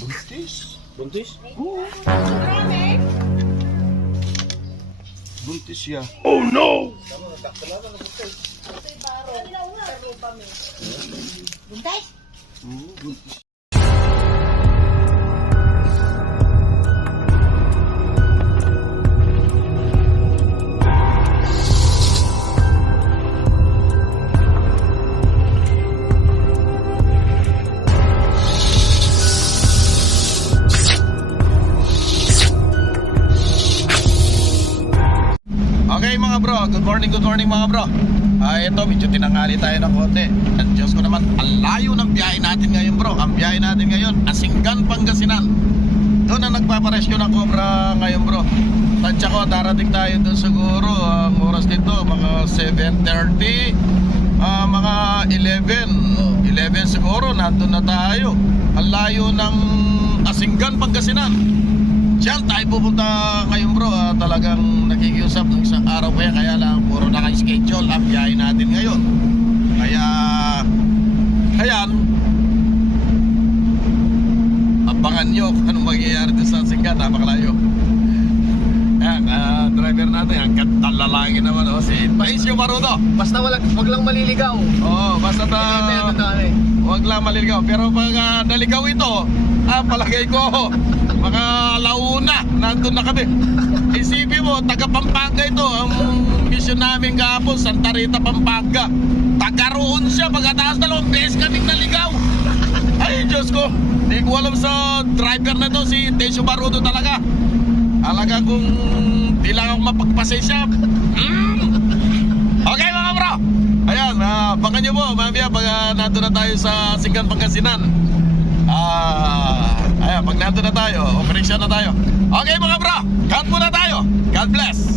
Buntis. Buntis? Oo. Buntis siya. Oh no! Buntis? Oo, buntis. Okay mga bro, good morning mga bro. Ito, medyo tinangali tayo ng konti. At Diyos ko naman, ang layo ng biyahe natin ngayon bro. Ang biyahe natin ngayon, Asinggan, Pangasinan. Doon na nagpaparescue ng Cobra ngayon bro. Tansya ko, darating tayo doon siguro. Ang oras dito, mga 7:30, mga 11 siguro, nandun na tayo. Ang layo ng Asinggan, Pangasinan. Diyan tayo pupunta ngayon bro. Talagang nakikiusap ng isang araw pa yan. Kaya lang puro naka-schedule ang biyahe natin ngayon. Kaya ayan, abangan nyo kung anong mangyayari din sa Asinggan. Napakalayo. Ayan, driver natin. Ang ganda lalaki naman si Paisyo Marudo. Basta wag lang maliligaw. Oo, basta wag lang maliligaw. Pero pag naligaw ito, palagay ko mga launa, nandun na kami. Isipin mo, taga Pampanga ito. Ang mission namin kahapon, Santa Rita, Pampanga. Taga roon siya, pagkataas 2 beses kaming naligaw. Ay, Diyos ko, hindi ko alam sa driver na to, si Tesio Barudo talaga. Alaga kung di lang ako mapagpasensya. Okay mga bro, ayan, baka nyo po, mamaya pag nandun na tayo sa Asinggan, Pangasinan. Ayan, pag nandun na tayo, operasyon na tayo. Okay mga bro, cut muna tayo. God bless.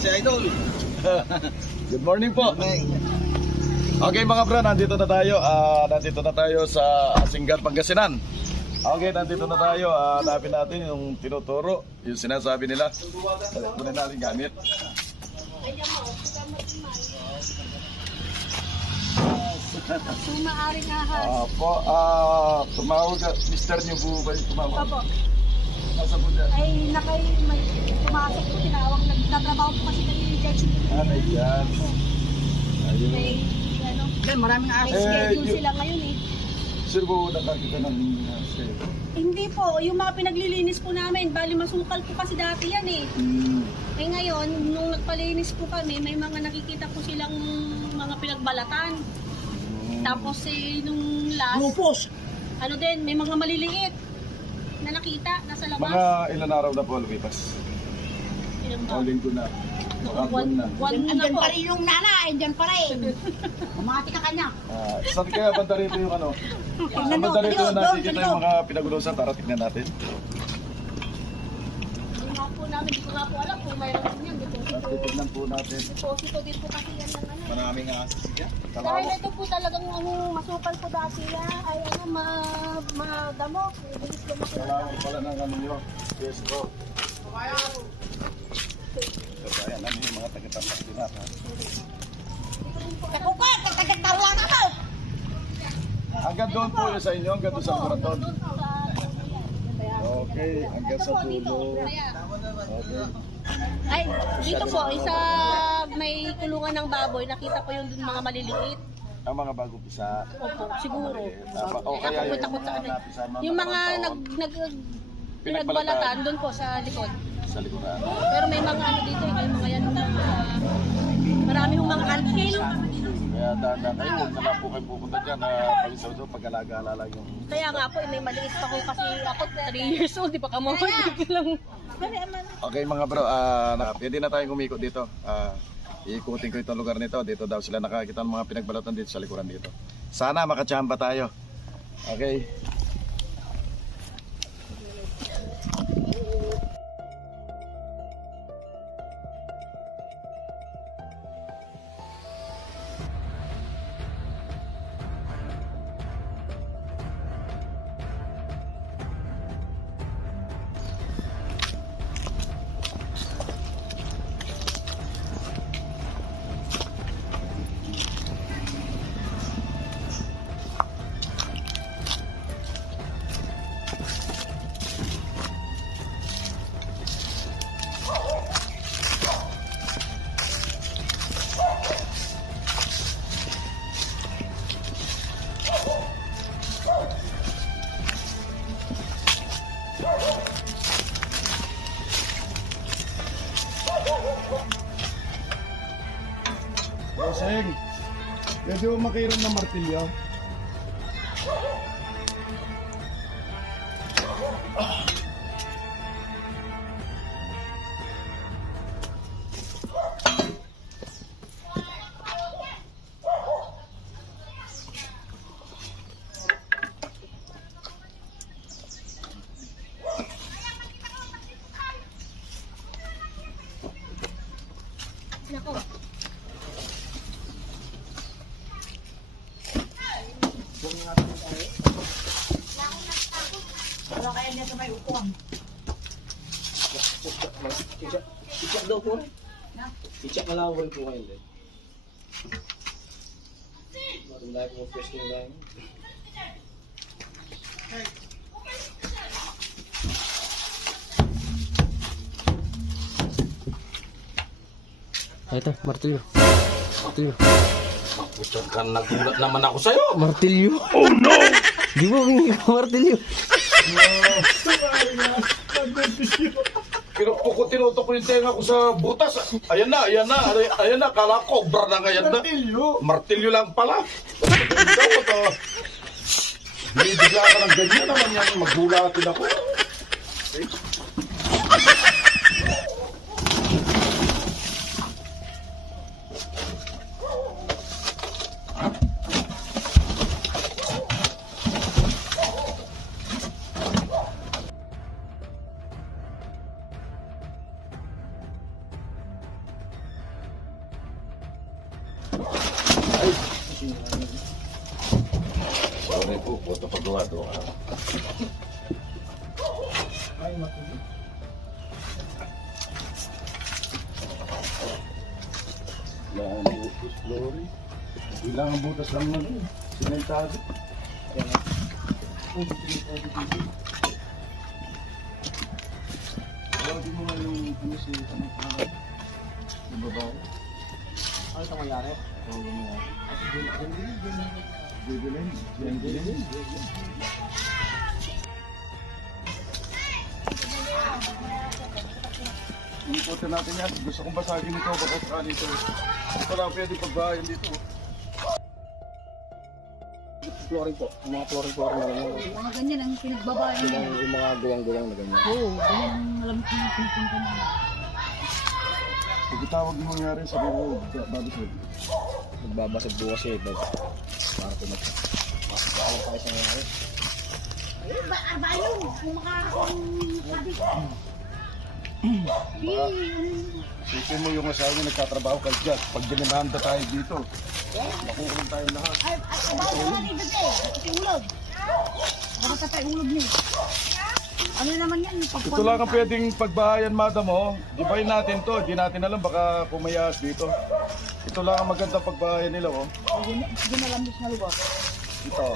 Si Idol. Good morning po. Okay mga bro, nandito na tayo. Nandito na tayo sa Asinggan, Pangasinan. Okay, nandito na tayo. Hanapin natin yung tinuturo, yung sinasabi nila. Kunin natin gamit. Kung maaaring ahas. Opo, tumawag ka. Mr. niyo po ba yung tumawag? Opo. Nasa po dyan? Ay, may pumasok po, tinawag. Nagtatrabaho po kasi kayo yung judge. Yan. Ayun. May, ano, Maraming may Eh, schedule yun- sila ngayon eh. Sir po, nakakita ng sir. Hindi po, yung mga pinaglilinis po namin, bali masukal po kasi dati yan eh. Eh ngayon, nung nagpalinis po kami, may mga nakikita po silang mga pinagbalatan. Tapos eh, nung last, Lupos. ano din, may mga maliliit na nakita, nasa labas. Mga ilan araw na po lumipas? Ilang ba? Uling ko na. Makatuan na. One na Andyan po. pa rin yung nana, andyan pa rin. Umati ka kanya. Saan kaya banda rito yung ano? Saan banda rito doon, nakikita doon. yung mga pinag-urusan? Tara, tignan natin. Yung nga po namin, di ko nga po alam kung mayroon din yan. Tignan po natin. Deposito din po kasi yan ng ano. Maraming asasya. Dahil ito po talagang ano, masukal po dati yan, ay ano, madamo. Bilis lumaki na. Salamat pala ng ano nyo. Yes, bro. So, ayan, ano yung mga taga-tarlas din natin. Ako ka, tagad-tarla ka ka. Hanggang doon po yun sa inyo, hanggang doon sa Marathon. Doon po sa Okay, hanggang sa dulo. Kaya, Okay. ay, dito po, isa may kulungan ng baboy, nakita ko yung dun mga maliliit. Ang mga bagong pisa. Opo, siguro. O kaya Ako takot sa ano. Yung mga pinagbalatan doon po sa likod. sa likuran. Pero may mga ano dito, may mga yan, marami hong mga antil. Kaya dahan kayo, huwag na lang po kayo pupunta dyan na pag-isaw doon, pag-alaga-ala lang yung... Kaya nga po, may maliit pa ko kasi ako 3 years old, di ba kamo? Hindi ko lang. Okay mga bro, pwede na tayong umikot dito. Iikutin ko itong lugar nito. Dito daw sila nakakita ng mga pinagbalatan dito sa likuran dito. Sana makachamba tayo. Okay. Bossing, pwede mo makiram ng martilyo? Nako. Wala kaya niya sa may upuan. I-check daw po. I-check na lang po kayo din. Maraming dahil po first yung dahil. Ito, martilyo. Martilyo. Putsag ka, nagulat naman ako sa'yo. Martilyo? Oh no! Di mo hingi ka martilyo. Ko tinutok ko yung tenga ko sa butas. Ayan na, kala ko, cobra na ngayon na. Martilyo lang pala. Hindi bigla ka ng ganyan naman yan, maghulatin ako. Sorry po, puto pagawa to. Yan, Glory. Ilang butas lang nun. Simentado. Tawagin mo nga yung ano si ano pangalan? Yung babae. Ano ito mangyari? Tawagin mo nga. Jendelin. Inipote natin yan. Gusto kong basagin ito. Baka sakali ito. Ito lang pwede pagbahayan dito. Flooring po. Yung mga flooring na ganyan. Yung mga ganyan ang pinagbabayan niya. Yung mga gawang-gawang na ganyan. Oo, ganyan ang malamit na pinupunta niya. Pag itawag mo nangyari sa mga babasag. Magbabasag bukas eh. Para pumat. Makakaalam tayo sa nangyari. Eh, bayo, kung makakakong sabi. Isipin mo yung asawa niya nagtatrabaho kay Jack. Pag dinimanda tayo dito, makukulong tayo lahat. Ay, bayo naman dito eh. Kasi ulog. Baka tatay ulog niyo. Ano naman yan? Ito lang ang pwedeng pagbahayan, madam, oh. Gibayin natin to. Di natin alam, baka pumayas dito. Ito lang ang magandang pagbahayan nila, oh. Ginalambos na lugar. Ito.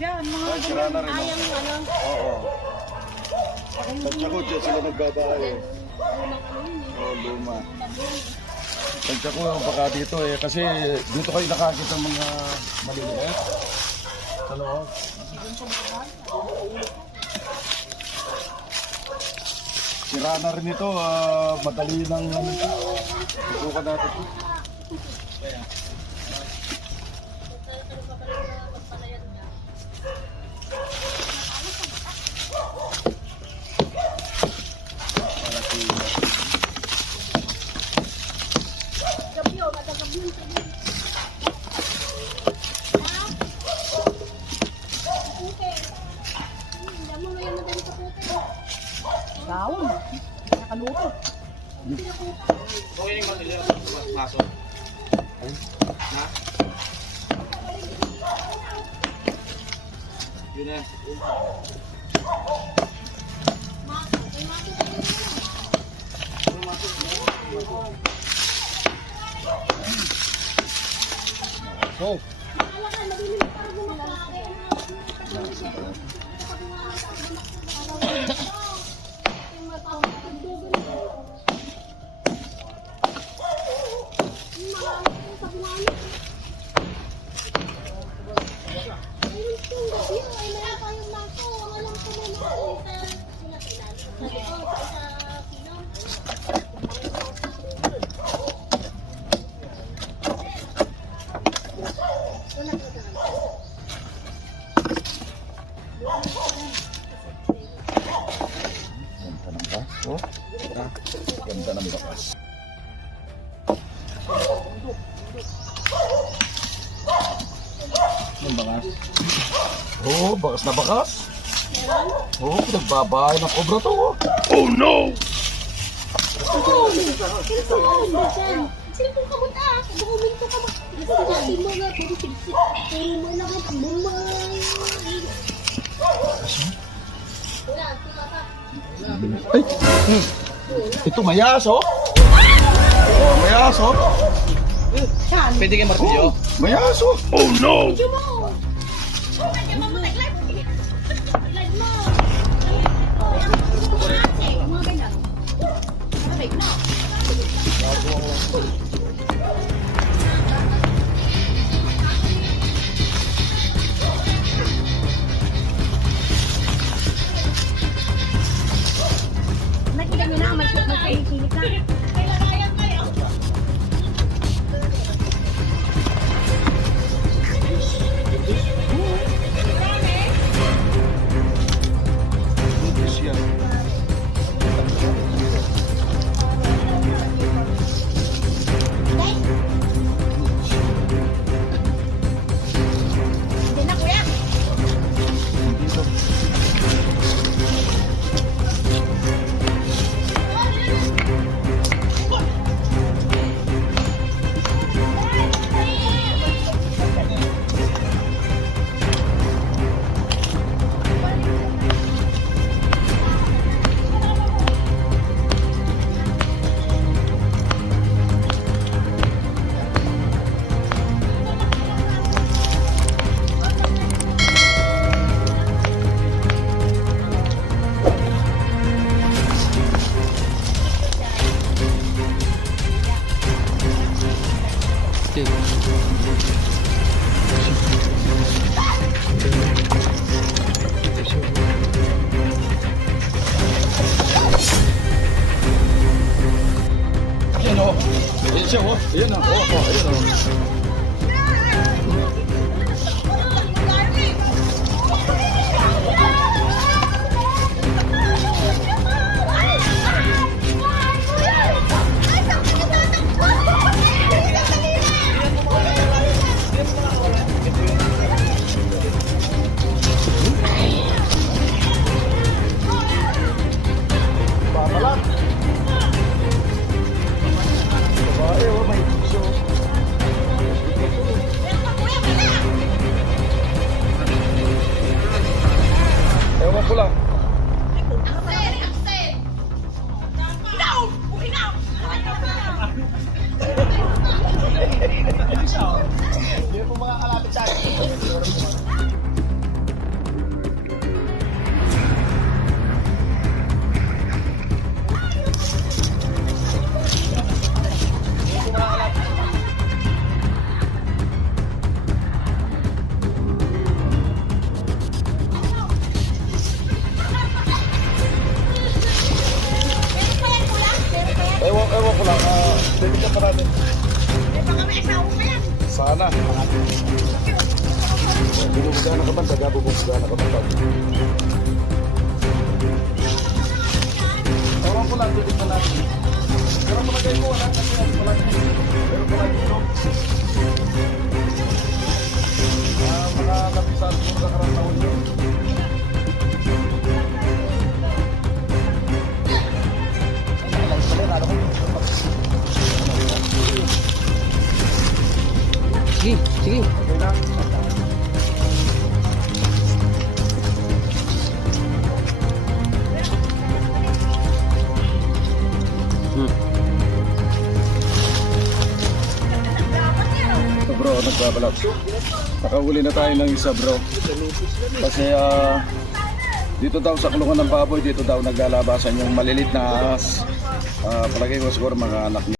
Yan, mga Ay, sira na rin, oh. Ayang ano, Oo. Tansya ko, dyan sila nagbabahay. Oh, luma. Tansya ko, baka dito eh. Kasi dito kayo nakakita ng mga maliliit. Sa loob. Sira na rin ito. Madali ng ano. Subukan natin ito. Daon. Nakaluto. Okay yung mga maso. Ha? Yun na. Oh. Ganda ng bakas, oh. Ganda ng bakas. Yung bangas. Oh, bakas na bakas. Oh, nagbabahay ng obra to, oh. Oh no! Silipong ka mo ta, bukuminto ka mo. Sabi mo nga, puro silipsip. Puro mo na ka, bumay. Wala, tumata. Ay! Ito mayas, oh. Oh, mayas, oh. Pwede kayo martilyo? Mayas, oh. Oh no! Medyo mo. Medyo mo mo, nag-live. Live mo. Mga ganyan. Okay, na. Nakita niyo na, may silip na. Kailangan kayo. Ayan o. Ayan siya o. Ayan o. Ayan o. Babalat. Babae o, may puso. Ewan ko lang. Hindi po mga kalapit sa akin. Ewan ko lang, bibigyan pa natin. Sana. Bubugana ka ba? Bubugana ka ba? Ewan ko lang, bibigyan natin. Pero malagay ko, wala kasi malagay. Pero malagay ko. Mga kapisan ko sa karanaon yun. Sige, sige. Ito bro, nagbabalat. Nakahuli na tayo ng isa bro. Kasi dito daw sa kulungan ng baboy, dito daw naglalabasan yung malilit na ahas. Palagay mo siguro mga anak niya.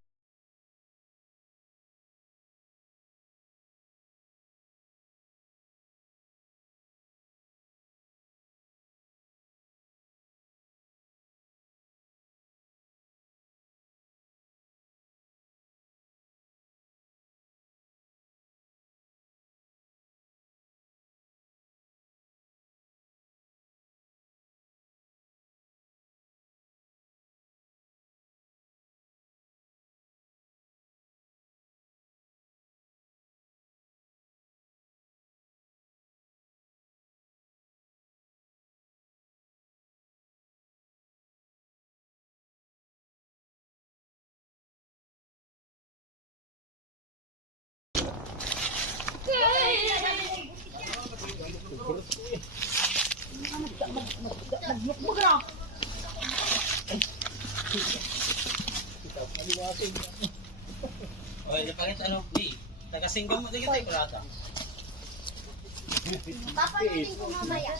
Oy, napangit ano, di. Taga-singgam mo dito, kurata. Papanoodin ko mamaya.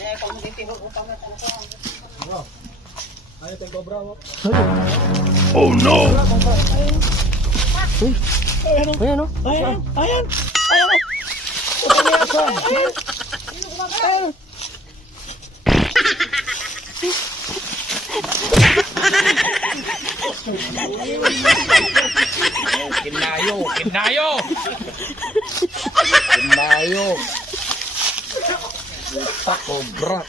Ay, pag magtitiro ko pa nga tanong ko. Ayaw tayong cobra mo. Ayan o. Kinayo.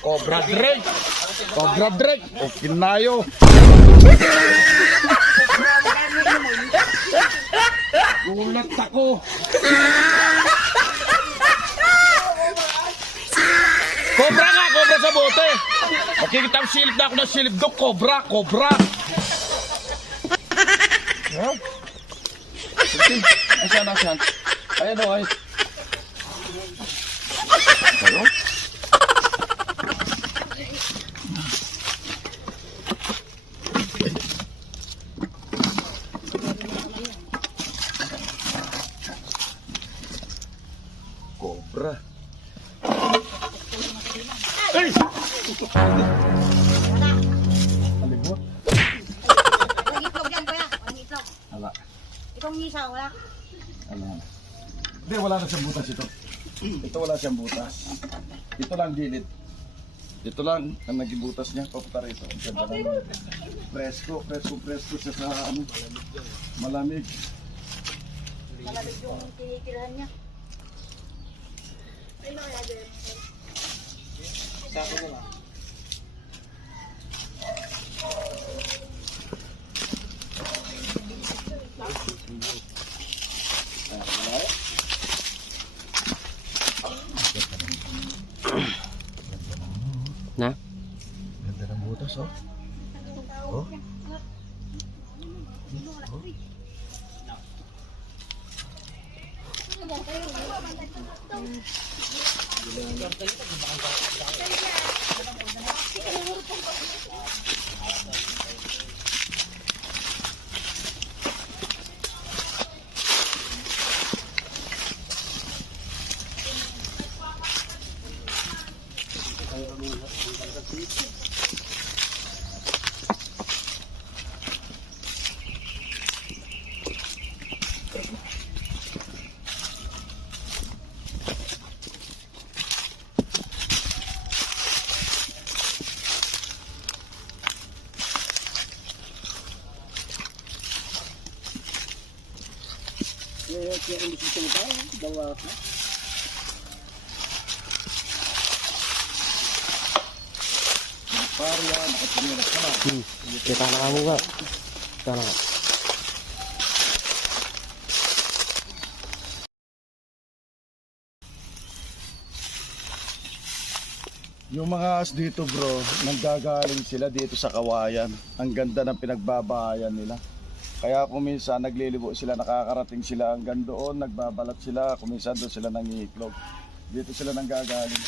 Cobra Drake. O kinayo. Gulat ako. Cobra sa bote. Makikita ang silip na ako ng silip do. Cobra. Asan? Ayan o, ay. Ano? Cobra. Ay! Walang itlog dyan, kuya. Walang itlog. Hala. Itong isa, wala. Ayan. Hindi, wala na siyang butas ito. Ito wala siyang butas. Ito lang gilid. Ito lang ang naging butas niya. Papunta rito. Ang ganda naman. Presko siya sa ano. Malamig. Malamig yung tinitirahan niya. Sako mo nga. Na? Ganda ng butas, oh. Oh. Kaya hindi siya tayo. Dawa ka. Parya, nakapinilas ka na. Kita na ka mo ba? Kita na ka. Yung mga as dito bro, nanggagaling sila dito sa Kawayan. Ang ganda ng pinagbabahayan nila. Kaya kung minsan naglilibo sila, nakakarating sila hanggang doon, nagbabalat sila, kung minsan doon sila nangiiklog. Dito sila nanggagaling.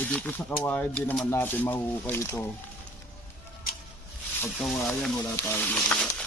Eh dito sa Kawayan, di naman natin mahuhukay ito. Pag Kawayan, wala tayong magawa.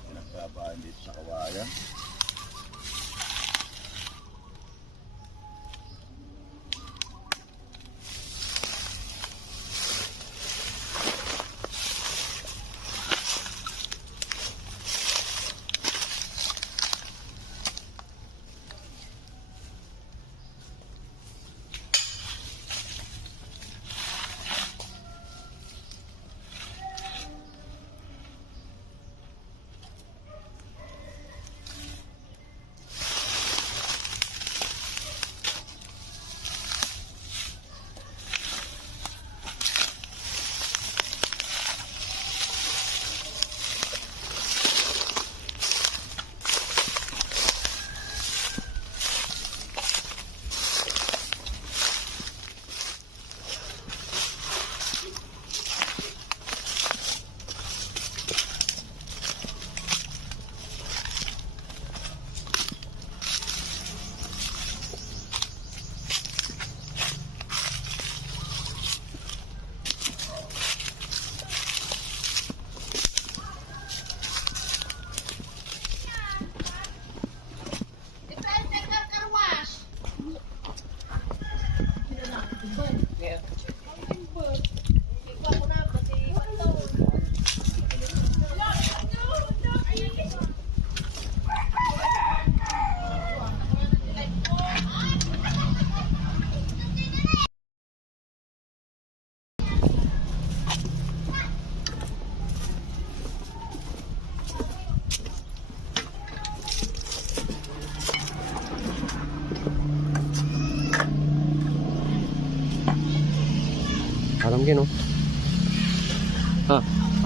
Pinagbabahan dito sa Kawayan. Yan o.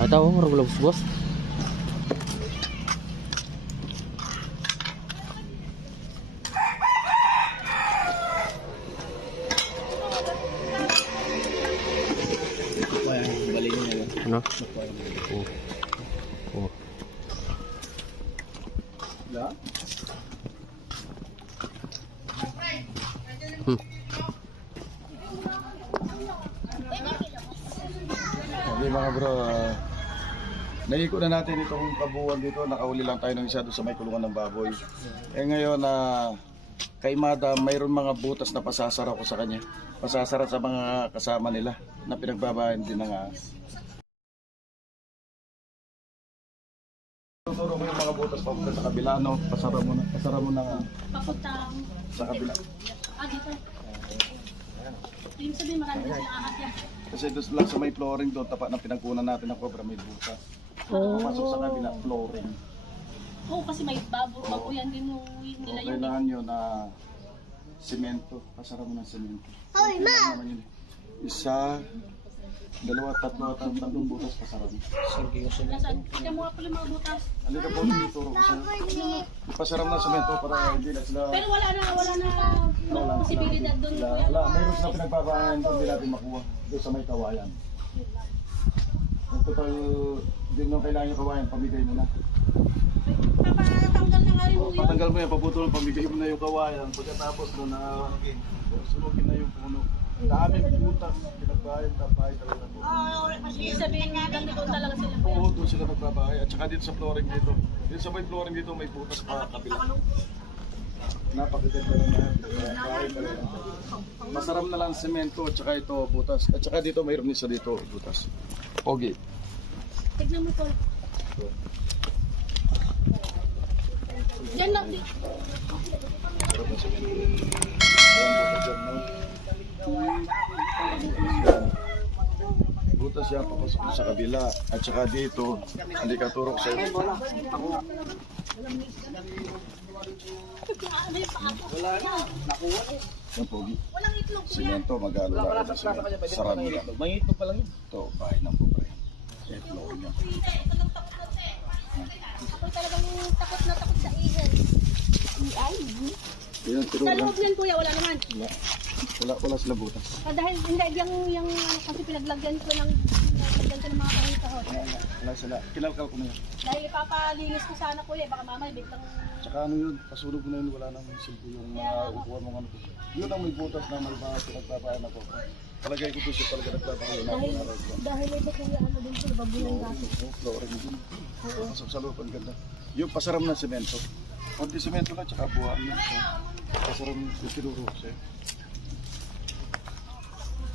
Ay tao, regular boss. Balik niya lang. Ano? Oh. Oh. Wala? Okay mga bro, naiko na natin itong kabuuan dito. Nakauli lang tayo ng isa doon sa may kulungan ng baboy. Eh ngayon kay Madam, mayroon mga butas na pasasara ko sa kanya. Pasasara sa mga kasama nila na pinagbabayan din ng ahas. Tuturo ko yung mga butas papunta sa kabila, no? Pasara mo na Papunta sa kabila. dito. Yung sabihin marami na silang ahas yan. Kasi doon lang sa may flooring doon, tapat ng pinagkunan natin ng cobra, may butas. Papasok sa kabila, flooring. Oo, kasi may babuyan din yung nila yun. Kailangan yun na semento. Pasara mo ng semento. Hoy, ma! Isa, dalawa, tatlong butas pasara mo. Nasaan? Kaya mo nga pala mga butas. Halika po, tinuturo ko sa'yo. Ipasara mo ng semento para hindi na sila... Pero wala na posibilidad doon. Wala, mayroon sila pinagbabahan doon, hindi natin makuha. Doon sa may kawayan. Ang total, din nung kailangan yung kawayan, pamigay mo na. Papatanggal na nga rin mo yun. Patanggal mo yan, paputol, pamigay mo na yung kawayan. Pagkatapos mo na sunugin na yung puno. Daming butas, pinagbahay talaga po. Ibig sabihin nga ganito talaga sila. Oo, doon sila magbabahay. At saka dito sa flooring dito. Dito sa may flooring dito, may butas pa kabila. Napakaganda na yan. Bahay talaga. Masaram na lang semento at saka ito butas. At saka dito mayroon isa dito butas. Pogi. Tignan mo to. Yan lang. Sarap na semento. Ayan, butas yan, no? Butas yan, papasok mo sa kabila. At saka dito, hindi ka turok sa iyo. Yan, Pogi. Semento, mag-alala ka sa semento. Sarap nila. May itlog pa lang yun. Ito, bahay ng pobre. Kaya flooring yan. Ako talagang takot na takot sa iyan. Yan, turo Sa lang. loob yan kuya, wala naman. Wala sila butas. Dahil hindi yung kasi pinaglagyan ko ng mga kahit-kahot. Wala sila. Kinalkal ko na yan. Dahil ipapalinis ko sana kuya, baka mamaya biglang Tsaka ano yun, pasunog mo na yun, wala nang silbi yung mga upuan mong ano. Yun ang may butas na may mga pinagpapayan ako. Palagay ko doon siya talaga nagpapayan ako. dahil ito kuya ano din sila babuyang gaso. Flooring din. Pasok sa loob, ang ganda. Yung pasaram ng semento. Konti semento na, tsaka buwan yun. So, pasaram yung tinuro ko sa'yo.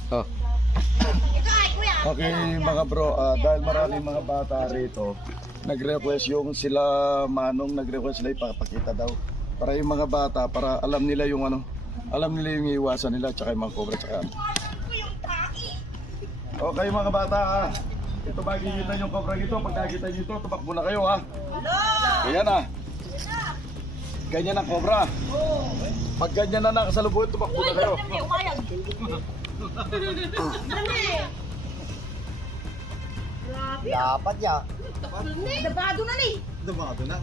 Oh. Okay mga bro, dahil maraming mga bata rito, nag-request yung sila Manong, nag-request sila ipapakita daw. Para yung mga bata, para alam nila yung ano, alam nila yung iwasan nila, tsaka yung mga cobra, tsaka ano. Okay mga bata ha, ito makikita yung cobra dito, pag nakikita nyo ito, tumakbo na kayo ha. Ganyan ha. Ganyan ang cobra. Pag ganyan na nakasalubong, tumakbo na kayo. Dapat niya. Dabado na ni. Dumado na.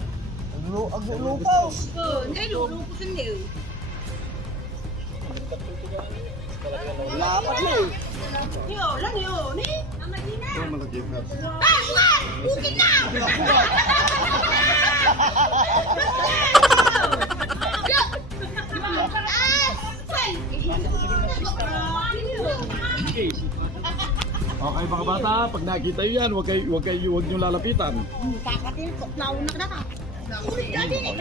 Aglulupos. Hindi, lulupos hindi. Dapat niya eh. Yo, lang yun. Ni. Ito malaki yung gas. Bukit na! Okay mga bata, pag nakita nyo yan, huwag nyo lalapitan. Kakatil ko. Nauna ka na ka. Ulit ka din.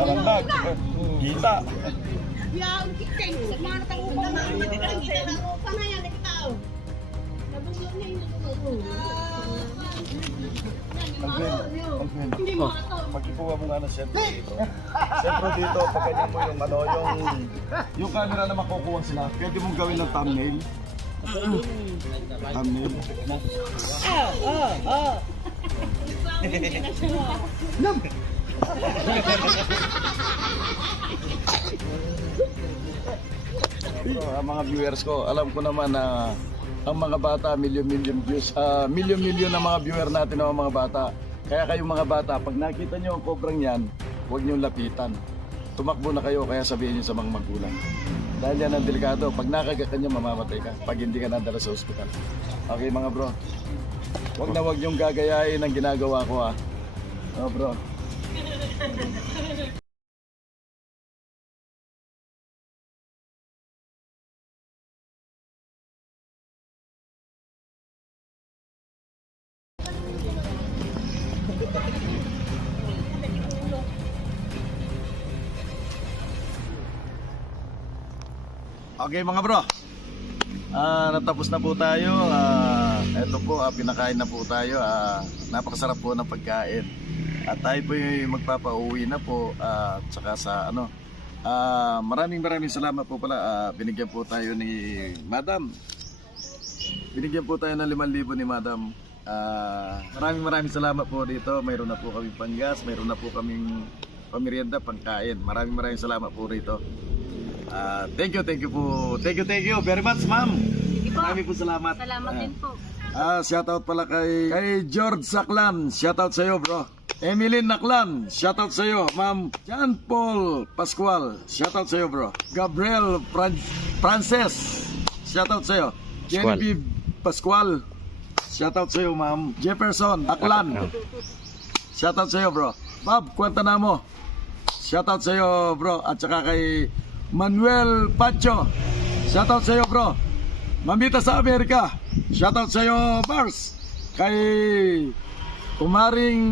Malamdag, kita. Ya, ukitin. Mana tahu kau mana kita tahu sana yang kita tahu. Nabulong niya yung Hindi mo Pag-ipuha mo nga na siyempre dito. Siyempre dito, pag ganyan mo yung ano, yung camera na makukuha sila, pwede mong gawin ng thumbnail. Thumbnail. Ang mga viewers ko, alam ko naman na ang mga bata, million views, million na mga viewer natin ang mga bata. Kaya kayong mga bata, pag nakita nyo ang kobrang yan, huwag nyo lapitan. Tumakbo na kayo, kaya sabihin nyo sa mga magulang. Dahil yan ang delikado, pag nakagat ka nyo, mamamatay ka pag hindi ka nadala sa ospital. Okay mga bro, huwag nyong gagayain ang ginagawa ko ha. Oh bro. Okay mga bro, natapos na po tayo. Ito po, pinakain na po tayo. Napakasarap po ng pagkain. At tayo po yung magpapauwi na po. At saka sa ano, maraming salamat po pala. Binigyan po tayo ni Madam. Binigyan po tayo ng 5,000 ni Madam. Maraming salamat po dito. Mayroon na po kaming panggas, mayroon na po kaming pamerienda, pangkain. Maraming salamat po rito. Thank you po. Thank you very much, ma'am. Maraming po salamat. Salamat din po. Shoutout pala kay George Saclan. Shoutout sa iyo, bro. Emily Naklan. Shoutout sa iyo, ma'am. John Paul Pascual. Shoutout sa iyo, bro. Gabriel Frances. Shoutout sa iyo. Genevieve Pascual. Shoutout sa iyo, ma'am. Jefferson Aklan. Shoutout sa iyo, bro. Bob Quantanamo. Shoutout sa iyo, bro. At saka kay Manuel Pacho. Shoutout sa iyo, bro. Mamita sa Amerika. Shoutout sa iyo, Mars. Kay Kumaring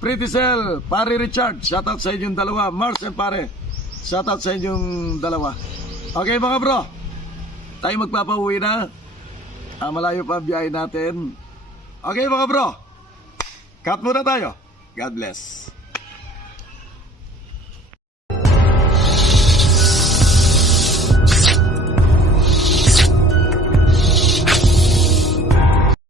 Pretty Cell, Pare Richard. Shoutout sa inyong dalawa, Mars and Pare. Shoutout sa inyong dalawa. Okay mga bro, tayo magpapauwi na. Malayo pa ang biyahe natin. Okay mga bro, cut muna tayo. God bless.